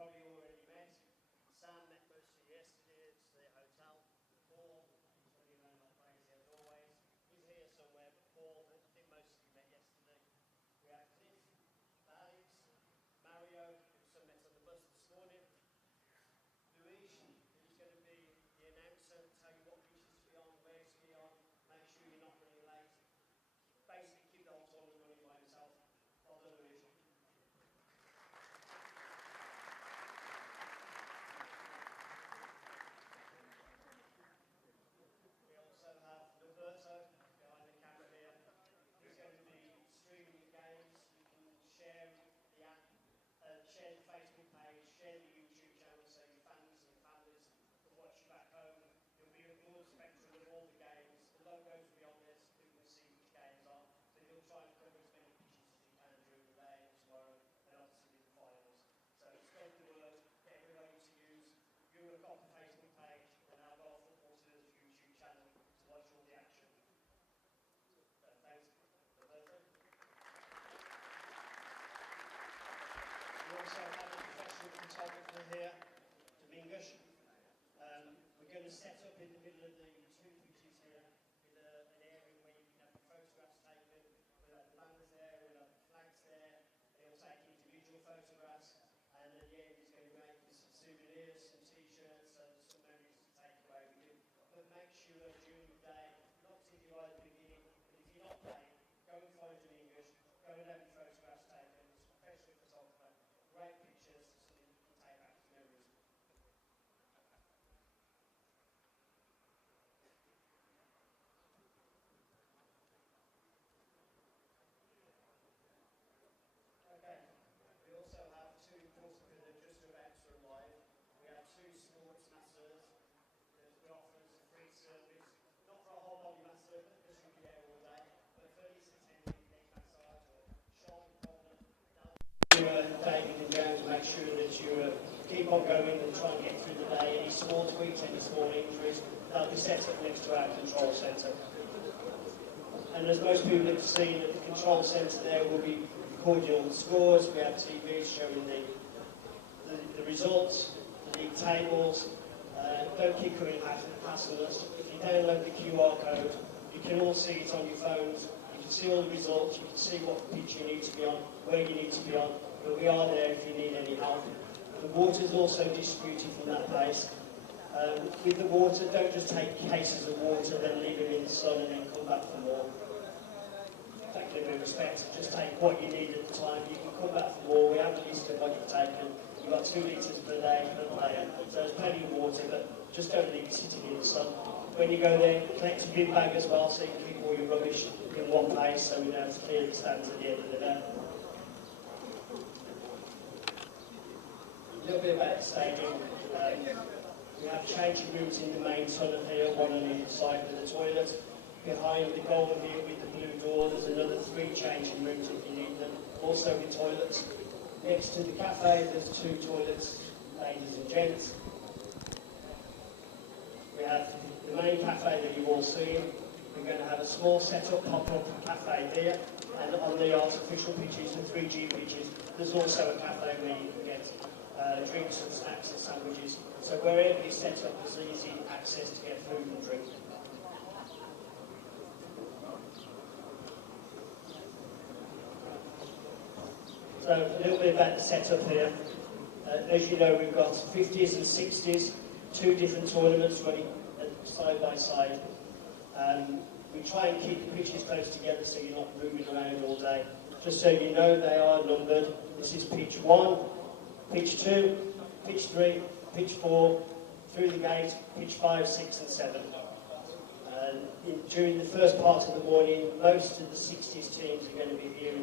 probably already met. Sam met most of you yesterday at the hotel. Paul, he's really known my crazy as always. He's here somewhere, but Paul, I think most of you met yesterday. We have Cliff, Alex, Mario, who some met on the bus this morning. Luis, who's going to be the announcer, tell you what beaches to be on, where to be on, make sure you're not running late. Basically keep the whole tournament running by himself. Well done, Luis. We also have Roberto behind the camera here. He's going to be streaming games. You can share the app, share the Facebook page, share the YouTube channel so your fans and families can watch you back home. There'll be a broad spectrum of all the games. The logos will be on this so you can see which games are. But he'll try and cover as many pitches as he can during the day and tomorrow, and obviously the finals. So spread the word, get everybody to use Eurocopa Facebook page and our Golf Football Tours YouTube channel to watch all the action. So thanks, Roberto. We also have a professional photographer here, Domingos. We're going to set up in the middle of the two pitches here with an area where you can have the photographs taken. We'll have the banners there, we'll have the flags there. They'll take individual photographs, and at the end he's going to make some souvenirs, some t-shirts, and some memories to take away with you. But make sure during the day, not particularly right at the beginning, but if you're not playing, go and find Domingos, go and have your photographs taken. It's a professional photographer, great pictures, so that you can take back to memories. Okay, we also have two courses that are just about to arrive. We have two sports masters that we offer as a free service, not for a whole body massage, because you'll be there all day, but for at least a 10-minute neck massage or shoulder problem. David and Jones, make sure that you keep on going and try and get through the day. Any small tweaks, any small injuries, they'll be set up next to our control centre. And as most people have seen at the control centre there, will be recording all the scores. We have TVs showing the results, the league tables. Don't keep coming hassling us. If you download the QR code, you can all see it on your phones. You can see all the results. You can see what pitch you need to be on, where you need to be on. But we are there if you need any help. The water is also distributed from that place. With the water, don't just take cases of water, then leave them in the sun and then come back for more. Take a bit of respect, just take what you need at the time. You can come back for more. We have a list of what you've taken. You've got 2 litres per day per player, so there's plenty of water, but just don't leave it sitting in the sun. When you go there, collect a bin bag as well, so you can keep all your rubbish in one place, so we don't have to clear the stands at the end of the day. A little bit about the stadium. We have changing rooms in the main tunnel here, one on each side of the toilet. Behind the golden here with the blue door, there's another 3 changing rooms if you need them. Also with toilets. Next to the cafe, there's 2 toilets, ladies and gents. We have the main cafe that you've all seen. We're going to have a small set-up pop-up cafe here, and on the artificial pitches, the 3G pitches, there's also a cafe where you can get drinks and snacks and sandwiches. So wherever you set up, there's easy access to get food and drink. So a little bit about the setup here. As you know, we've got 50s and 60s, 2 different tournaments running side by side. We try and keep the pitches close together so you're not moving around all day. Just so you know, they are numbered. This is pitch 1, pitch 2, pitch 3, pitch 4, through the gate, pitch 5, 6 and 7. During the first part of the morning, most of the 60s teams are going to be here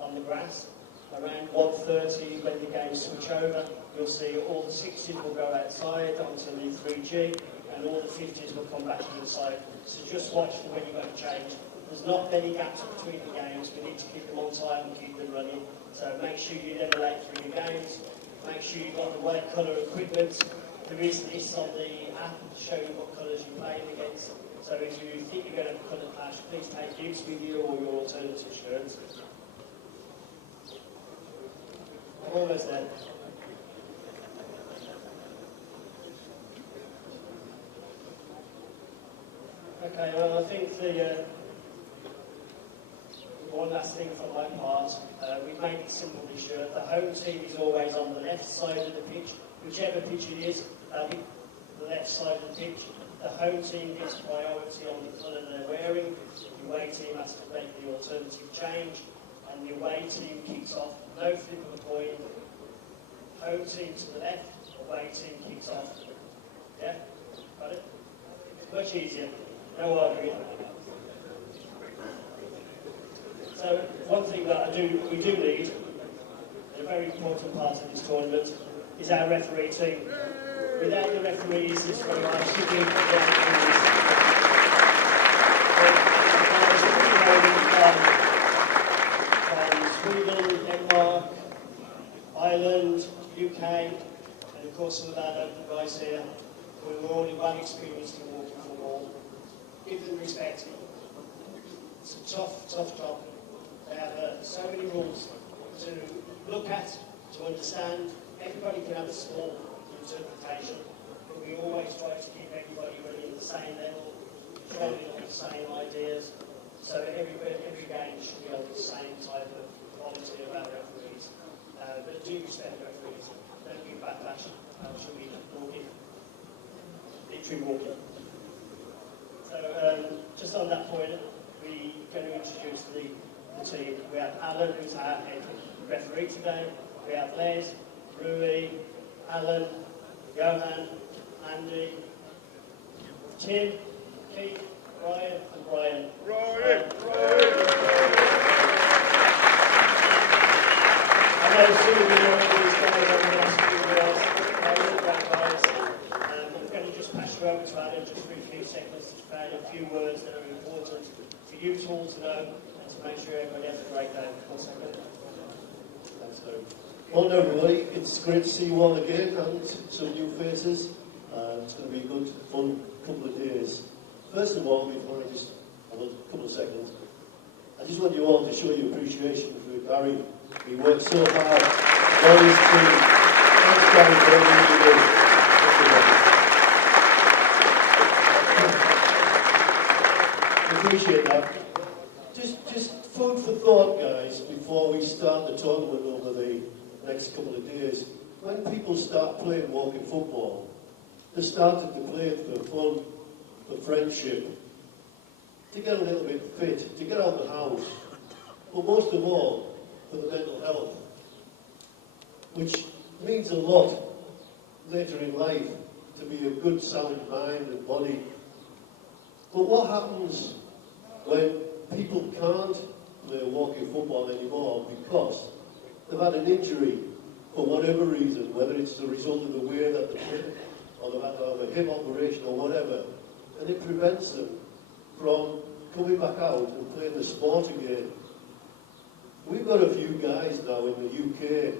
on the grass. Around 1:30, when the games switch over, you'll see all the 60s will go outside onto the 3G, and all the 50s will come back to the side. So just watch for when you're going to change. There's not many gaps between the games. We need to keep them on time and keep them running. So make sure you're never late through the games. Make sure you've got the right colour equipment. There is this on the app to show you what colours you're playing against. So if you think you're going to have a colour clash, please take use with you or your alternative shirts. I'm almost there. Okay, well, I think the one last thing from my part, we've made it simple this year. The home team is always on the left side of the pitch, whichever pitch it is, the left side of the pitch. The home team gets priority on the colour they're wearing. The away team has to make the alternative change, and the away team kicks off. No flip of a coin. Home team to the left, away team kicks off. Yeah? Got it? Much easier. No arguing. So one thing that we do need, and a very important part of this tournament, is our referee team. Without the referees, this very much should be from Sweden, Denmark, Ireland, UK, and of course some of our local guys here, who are already well experienced in walking football. Give them respect. It's a tough job. They have so many rules to look at, to understand. Everybody can have a small interpretation, but we always try to keep everybody running at the same level, trying on the same ideas, so every game should be on the same type of quality of our referees. But do respect the referees. Don't give backlash. Should be walking, literally walking. So just on that point, we're going to introduce the team. We have Alan, who's our head referee today. We have Les, Rui, Alan, Johan, Andy, Tim, Keith, Ryan, and Brian. I know some of you know these guys over the last few years. They're all great guys. I'm going to just pass you over to Alan just for a few seconds to say a few words that are important for you all to know and to make sure everybody has a great day. 1 second. Thanks, Derek. Well, everybody, it's great to see you all again and some new faces. It's going to be a good, fun couple of days. First of all, before I just have a couple of seconds, I just want you all to show your appreciation for Barry. He worked so hard on his team. Thanks, Barry, for everything you do. Appreciate that. Just food for thought, guys, before we start the tournament over the next couple of days. When people start playing walking football, they started to play it for fun, for friendship, to get a little bit fit, to get out of the house, but most of all, for the mental health, which means a lot later in life, to be a good sound mind and body. But what happens when people can't play walking football anymore because they've had an injury for whatever reason, whether it's the result of the way that they play, or they've had to have a hip operation or whatever, and it prevents them from coming back out and playing the sport again. We've got a few guys now in the UK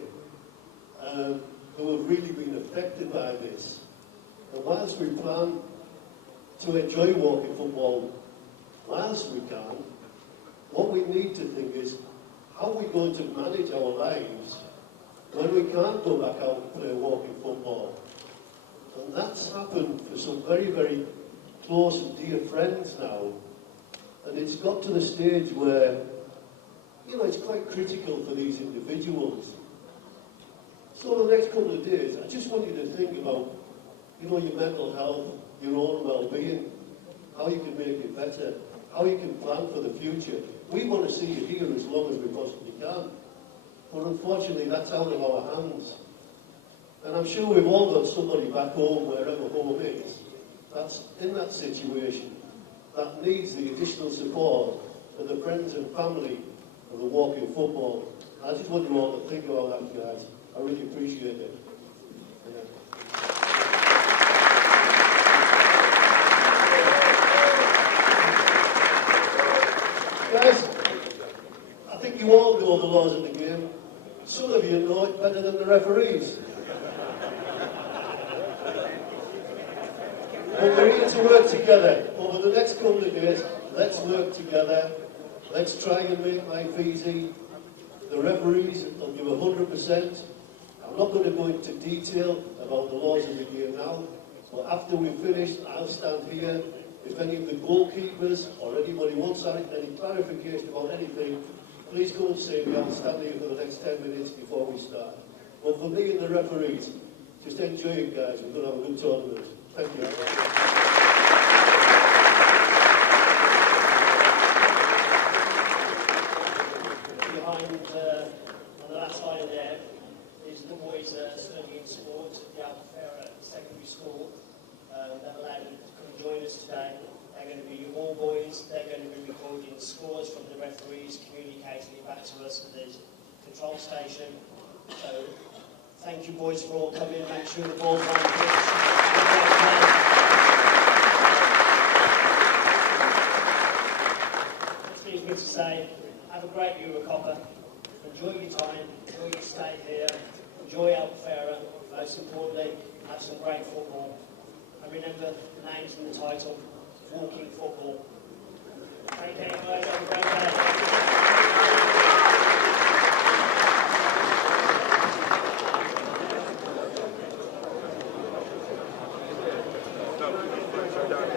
who have really been affected by this. And whilst we plan to enjoy walking football whilst we can, what we need to think is, how are we going to manage our lives when we can't go back out and play walking football? And that's happened for some very, very close and dear friends now. And it's got to the stage where, you know, it's quite critical for these individuals. So the next couple of days, I just want you to think about, you know, your mental health, your own well-being, how you can make it better, how you can plan for the future. We want to see you here as long as we possibly can. But unfortunately, that's out of our hands. And I'm sure we've all got somebody back home, wherever home is, that's in that situation, that needs the additional support of the friends and family of the walking football. I just want you all to think about that, guys. I really appreciate it. Guys, I think you all know the laws of the game. Some of you know it better than the referees. But we need to work together. Over the next couple of days, let's work together. Let's try and make life easy. The referees will give 100%. I'm not going to go into detail about the laws of the game now, but after we finish, I'll stand here If any of the goalkeepers or anybody wants any clarification about anything, please go and see me. I'll stand here for the next 10 minutes before we start. But for me and the referees, just enjoy it, guys. We're going to have a good tournament. Thank you. Behind, on the last line there, is the boys studying sport at the Apresentação Secondary School that allowed them to come join us today. They're going to be all boys. They're going to be recording scores from the referees, communicating it back to us at the control station. So thank you, boys, for all coming. Make sure the ball's on the pitch. This leaves me to say, have a great Eurocopa. Enjoy your time. Enjoy your stay here. Enjoy Albufeira. Most importantly, have some great football. And remember the names in the title. Walking football. Thank you very much. Have a great day.